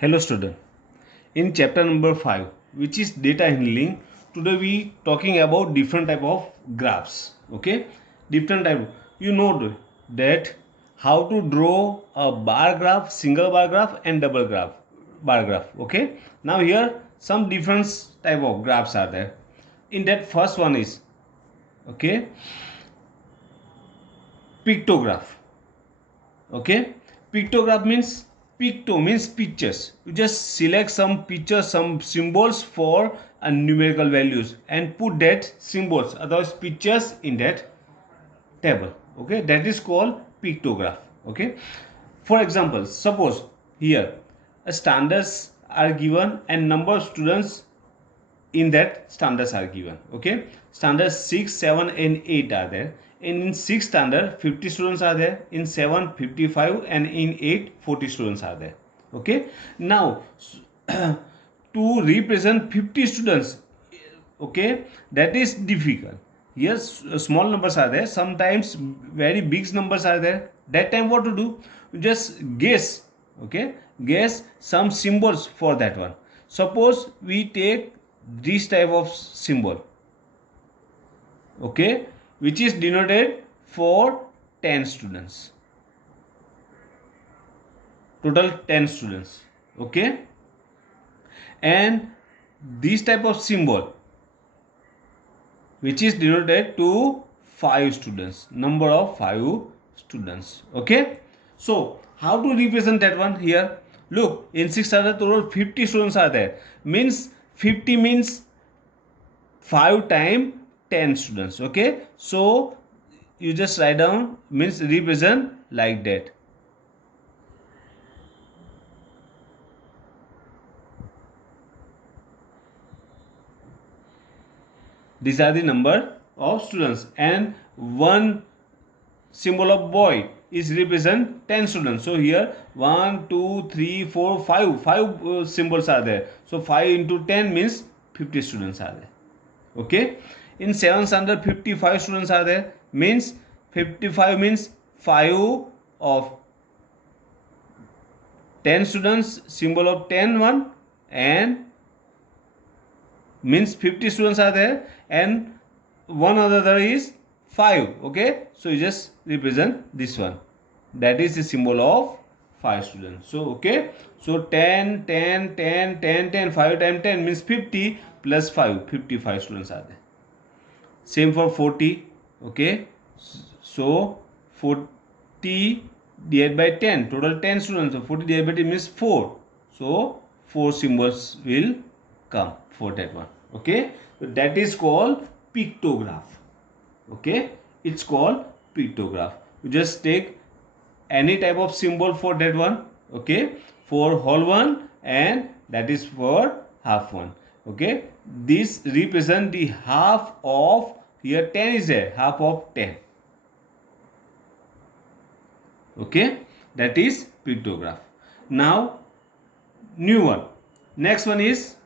Hello student. In chapter number 5, which is data handling, today we talking about different type of graphs. Okay, different type. You know that how to draw a bar graph, single bar graph, and double graph bar graph. Okay. Now here some different type of graphs are there. In that first one is pictograph. Okay, pictograph means pictures. You just select some pictures, some symbols for a numerical values and put that symbols, otherwise pictures, in that table. Okay, that is called pictograph. Okay, for example, suppose here a standards are given and number of students in that standards are given. Okay, standards 6, 7 and 8 are there. And in 6 standard 50 students are there, in 7 55, and in 8 40 students are there. Okay, now to represent 50 students, okay, that is difficult. Yes, small numbers are there, sometimes very big numbers are there. That time what to do? Just guess. Okay, guess some symbols for that one. Suppose we take this type of symbol, okay, which is denoted for 10 students, total 10 students. Okay, and this type of symbol which is denoted to 5 students, number of 5 students. Okay, so how to represent that one? Here look, in 6 standard total 50 students are there, means 50 means 5 times 10 students. Okay, so you just write down, means represent like that. These are the number of students, and one symbol of boy is represent 10 students. So here 1 2 3 4 5 symbols are there. So 5 into 10 means 50 students are there. Okay, in 7 standard 55 students are there, means 55 means 5 of 10 students, symbol of 10 one, and means 50 students are there, and one other is 5. Okay, so you just represent this one, that is the symbol of 5 students. So okay, so 10 10 10 10 10 5 times 10 means 50 plus 5, 55 students are there. Same for 40. Okay, so 40 divided by 10, total 10 students, so 40 divided by 10 means 4. So 4 symbols will come for that one. Okay, so that is called pictograph. Okay, it's called pictograph. You just take any type of symbol for that one. Okay, for whole one, and that is for half one. Okay, this represent the half of, here 10 is there, half of 10. Okay, that is pictograph. Now new one, next one is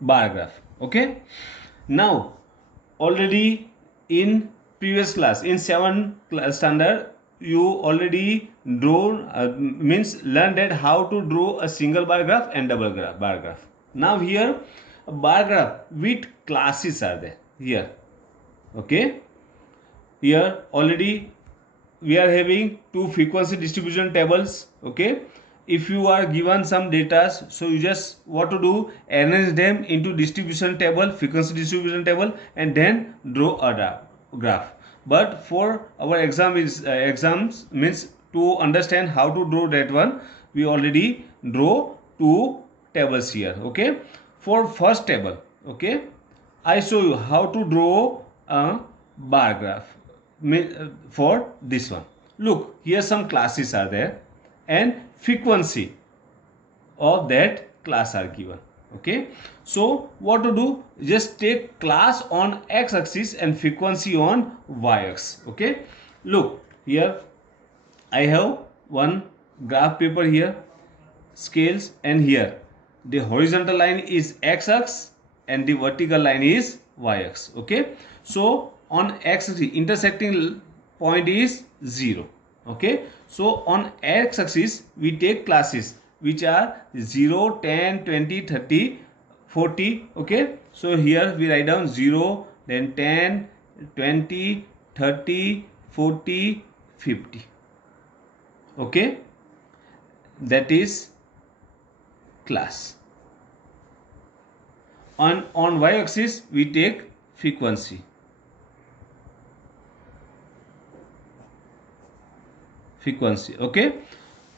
bar graph. Okay, now already in previous class, in 7 standard, you already draw means learned that how to draw a single bar graph and double graph bar graph. Now here a bar graph with classes are there here. Okay, here already we are having 2 frequency distribution tables. Okay, if you are given some data, so you just what to do, arrange them into distribution table, frequency distribution table, and then draw a graph. But for our exams means to understand how to draw that one, we already draw 2 tables here. Okay, for first table, okay, I show you how to draw a bar graph for this one. Look, here some classes are there and frequency of that class are given. Okay, so what to do, just take class on x-axis and frequency on y-axis. Okay, look here I have one graph paper here, scales, and here the horizontal line is x-axis and the vertical line is y-axis. Okay, so on x-axis intersecting point is 0. Okay, so on x-axis we take classes which are 0, 10, 20, 30, 40. Okay, so here we write down 0, then 10, 20, 30, 40, 50. Okay, that is class. On y-axis we take frequency. Okay,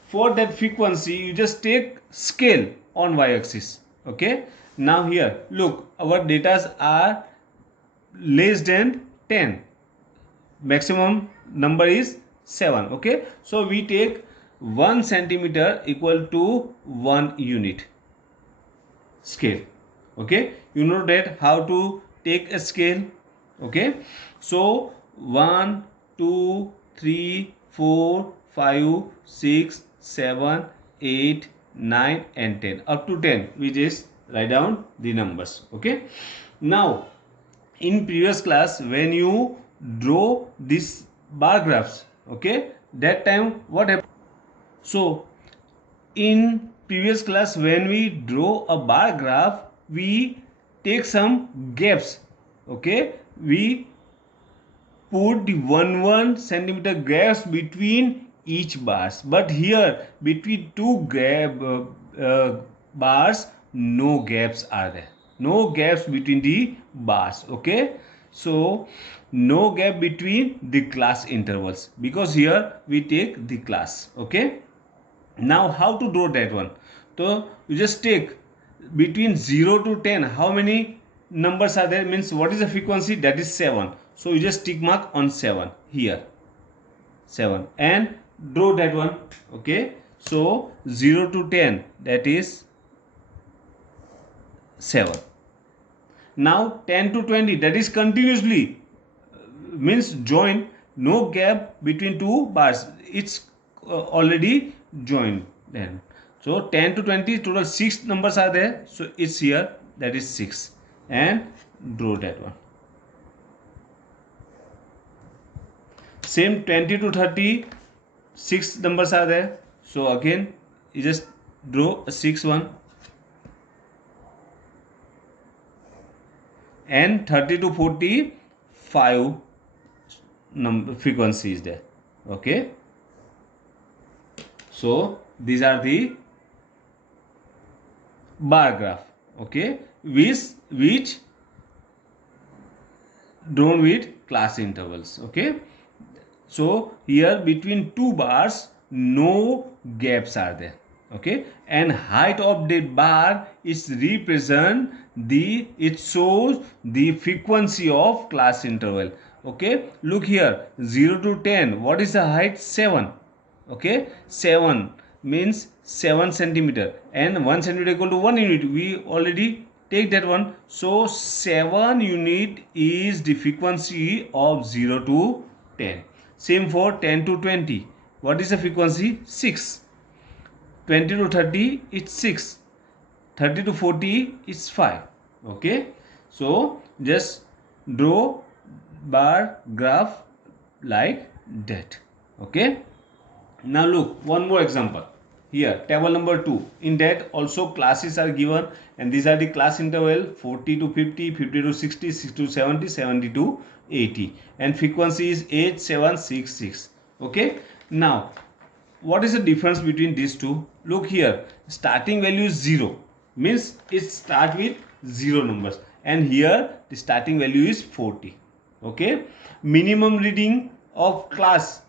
for that frequency you just take scale on y-axis. Okay, now here look, our datas are less than 10, maximum number is 7. Okay, so we take 1 centimeter equal to 1 unit scale. Okay, you know that how to take a scale. Okay, so 1, 2, 3, 4, 5, 6, 7, 8, 9 and 10, up to 10 we just write down the numbers. Okay, now in previous class when you draw this bar graphs, okay, that time what happened? So in previous class when we draw a bar graph we take some gaps. Okay, we put the 1 centimeter gaps between each bars, but here between two bars no gaps are there, no gaps between the bars. Okay, so no gap between the class intervals because here we take the class. Okay, now how to draw that one? So you just take between 0 to 10 how many numbers are there, means what is the frequency, that is 7. So you just tick mark on 7 here, 7, and draw that one. Okay, so 0 to 10 that is 7. Now 10 to 20 that is continuously, means join, no gap between two bars, it's already joined then. So 10 to 20 total 6 numbers are there, so it's here, that is 6, and draw that one. Same 20 to 30 6 numbers are there, so again you just draw a 6 one, and 30 to 40 5 number frequency is there. Okay, so these are the bar graph. Okay, which drawn with class intervals. Okay, so here between two bars no gaps are there. Okay, and height of the bar is represent the, it shows the frequency of class interval. Okay, look here, 0 to 10 what is the height, 7. Okay, 7 means 7 centimeter, and 1 centimeter equal to 1 unit, we already take that one. So 7 unit is the frequency of 0 to 10. Same for 10 to 20, what is the frequency, 6. 20 to 30 it's 6, 30 to 40 is 5. Okay, so just draw bar graph like that. Okay, now look one more example here, table number 2. In that also classes are given, and these are the class interval 40 to 50, 50 to 60, 60 to 70, 70 to 80, and frequency is 8766. Okay, now what is the difference between these two? Look here, starting value is 0, means it start with 0 numbers, and here the starting value is 40. Okay, minimum reading of class,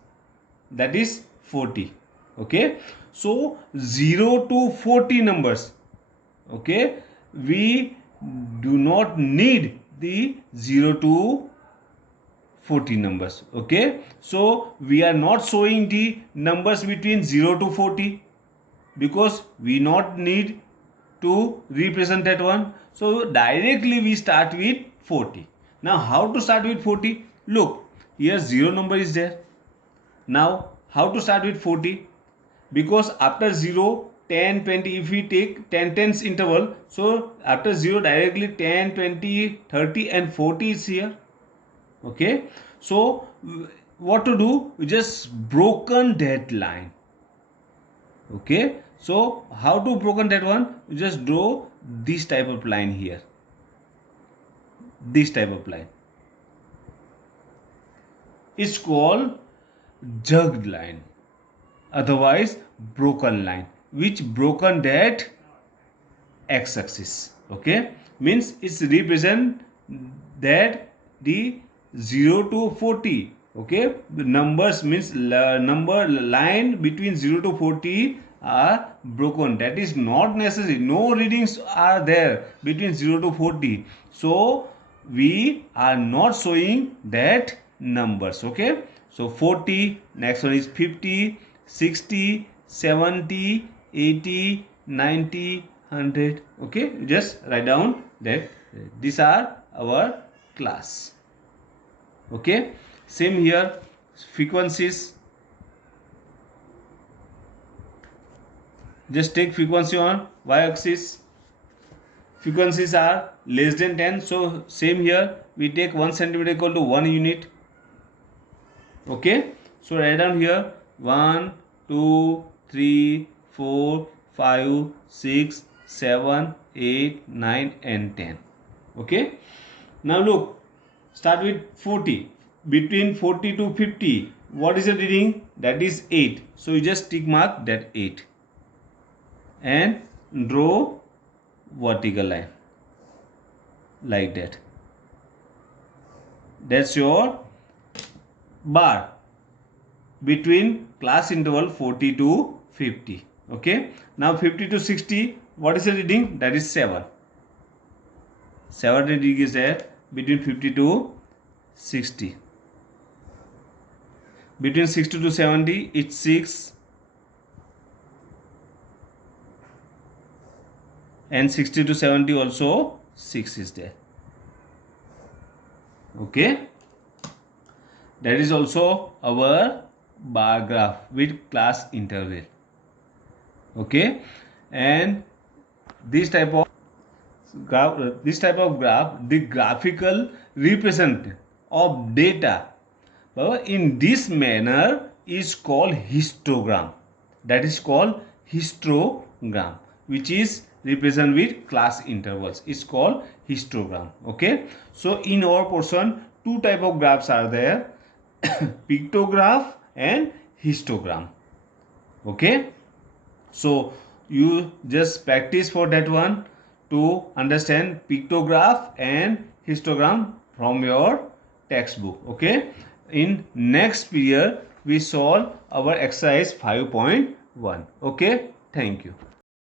that is 40. Okay, so 0 to 40 numbers. Okay, we do not need the 0 to 40 numbers. Okay, so we are not showing the numbers between 0 to 40 because we not need to represent that one, so directly we start with 40. Now how to start with 40? Look here, 0 number is there. Now how to start with 40? Because after 0, 10, 20, if we take 10 tens interval, so after 0 directly 10, 20, 30 and 40 is here. Okay, so what to do, we just broken that line. Okay, So how to broken that one? You just draw this type of line here, this type of line. It's called jugged line, otherwise broken line, which broken that x-axis. Okay, means it's represent that the 0 to 40. Okay, the numbers means number line between 0 to 40 are broken. That is not necessary, no readings are there between 0 to 40, so we are not showing that numbers. Okay, so 40, next one is 50, 60, 70, 80, 90, 100. Okay, just write down that these are our class. Okay, same here, frequencies. Just take frequency on y-axis. Frequencies are less than 10, so same here, we take 1 centimeter equal to 1 unit. Okay, so write down here 1, 2, 3, 4, 5, 6, 7, 8, 9 and 10. Okay, now look, start with 40. Between 40 to 50, what is the reading? That is 8. So you just tick mark that 8 and draw vertical line like that. That's your bar between class interval 40 to 50. Okay, now 50 to 60, what is the reading? That is 7. 7 reading is there between 50 to 60. Between 60 to 70, it's 6. And 60 to 70 also 6 is there. Okay, that is also our bar graph with class interval. Okay, and this type of graph, the graphical representation of data in this manner is called histogram. That is called histogram, which is represent with class intervals. It's called histogram. Okay, so in our portion, two type of graphs are there: pictograph and histogram. Okay, so you just practice for that one to understand pictograph and histogram from your textbook. Okay, in next period we solve our exercise 5.1. Okay, thank you.